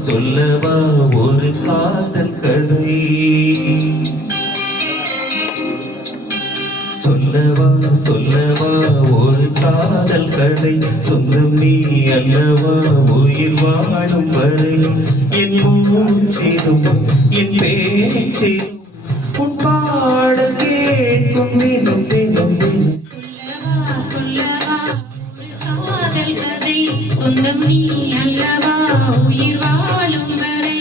சொல்லவா ஒரு காதல் கதை சொல்லவா ஒரு காதல் கதை சொந்தம் நீ அல்லவா உயிர் வாழும் வரை என் மூச்சிலும் என் பேச்சிலும் உன் பாடல் கேட்கும் தினம் தினம் தினம் சொல்லவா ஒரு காதல் கதை சொந்தம் நீ அல்லவா உயிர் வாழும் வரை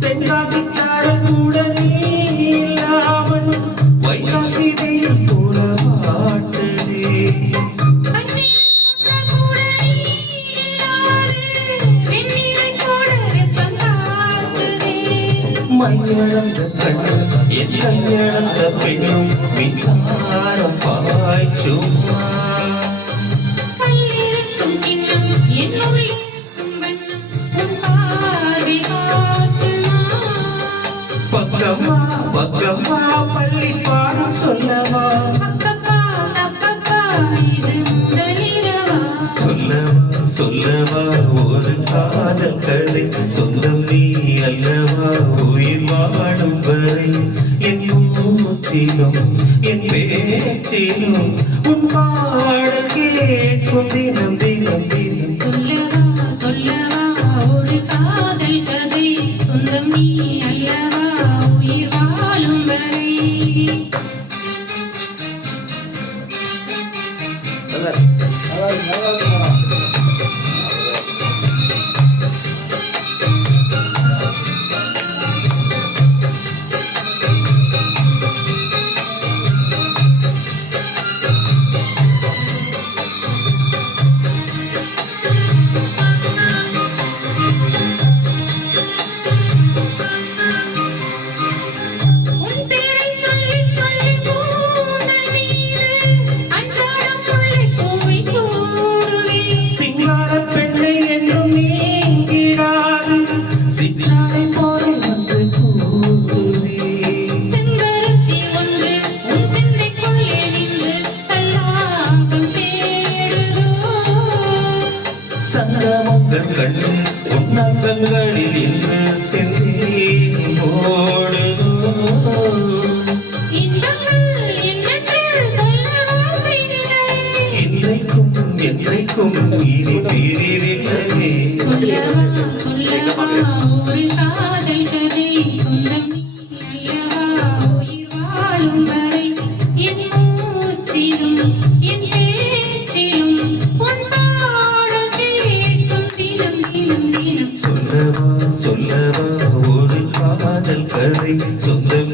தென்காசி சாரல் கூட நீ இல்லாமல் வைகாசி தெய்வம் போல பாட்டுதே மையளந்த கண்ணும் என் கையளந்த பெண்ணும் மின்சாரம் பாய்ச்சுமா பக்கமா பக்கமா பள்ளி பாடம் சொல்லவா சொல்லவா ஒரு காதல் கதை சொந்தம் நீ அல்லவா உயிர் வாழும் வரை என் மூச்சிலும் என் பேச்சிலும் உன் பாடல் கேட்கும் தினம் தினம் தினம் சொல்லவா ஒரு காதல் கதை சொந்தம் நீ அல்லவா உயிர் வாழும் வரை சிற்றாடை போல வந்து கூடுவே செம்பருத்தி ஒன்று உன் சிந்தைக்குள்ளே நின்று சல்லாபம் தேடுதோ சங்கமங்கள் கண்டு உன்னங்கங்களில் இன்று சென்றேன் ஓடுதோ இன்பங்கள் என்னென்று சொல்ல வார்த்தையில்லை என்றைக்கும் என்றைக்கும் இனி பிரிவில்லையே சொல்லவா ஒரு காதல் கதை சொந்தம் நீ அல்லவா உயிர் வாழும் வரை என் மூச்சிலும் என் பேச்சிலும் உன் பாடல் கேட்கும் தினம் தினம் தினம் சொல்லவா ஒரு காதல் கதை சொந்தம்